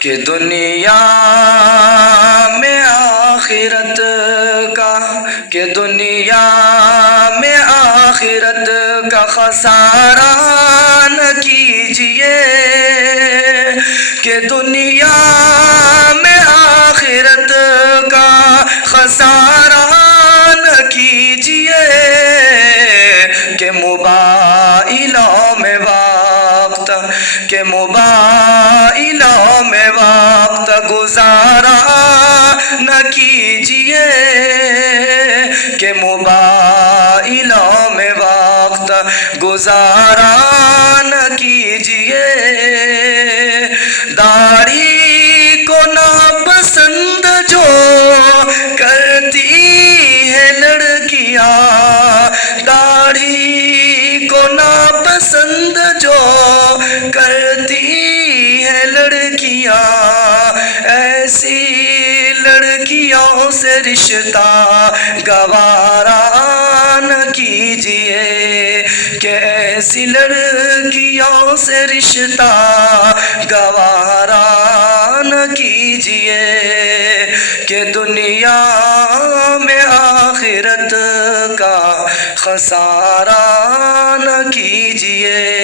کہ دنیا میں آخرت کا، کہ دنیا میں آخرت کا خسارہ نہ کیجیے، کہ دنیا میں آخرت کا خسارہ نہ کیجیے، کہ موبائلوں میں وقت، کہ موبائلوں میں وقت گزارا نہ کیجیے، کہ موبائلوں میں وقت گزارا نہ کیجیے، داڑھی کو ناپسند جو کرتی ہے لڑکیاں، داڑھی کو ناپسند جو کرتی ہے لڑکیاں، ایسی لڑکیوں سے رشتہ گوارا نہ کیجیے، کہ ایسی لڑکیوں سے رشتہ گوارا نہ کیجیے، کہ دنیا میں آخرت کا خسارہ نہ کیجیے۔